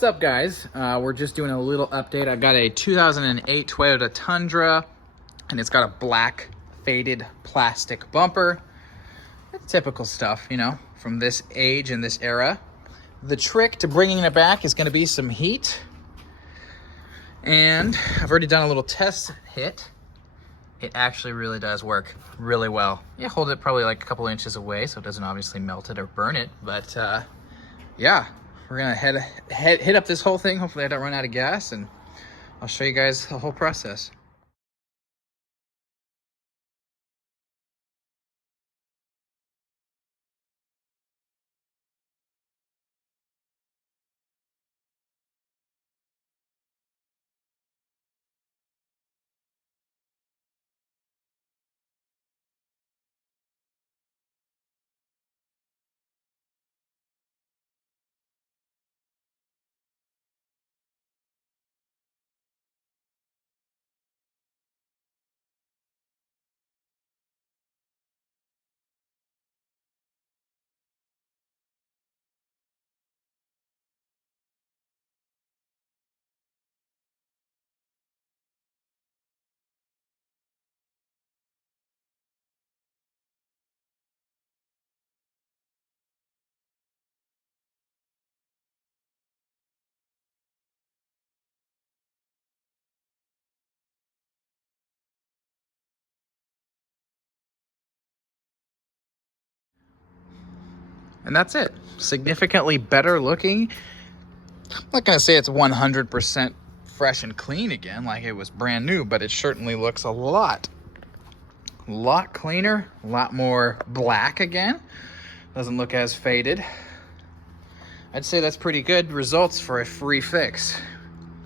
what's up, guys? We're just doing a little update. I got a 2008 Toyota Tundra, and it's got a black faded plastic bumper. It's typical stuff, you know, from this age and this era. The trick to bringing it back is going to be some heat. And I've already done a little test hit. It actually really does work really well. You hold it probably like a couple inches away so it doesn't obviously melt it or burn it. But yeah, we're gonna hit up this whole thing. Hopefully I don't run out of gas, and I'll show you guys the whole process. And that's it. Significantly better looking. I'm not gonna say it's 100% fresh and clean again like it was brand new, but it certainly looks a lot cleaner, a lot more black again. Doesn't look as faded. I'd say that's pretty good results for a free fix.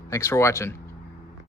Thanks for watching.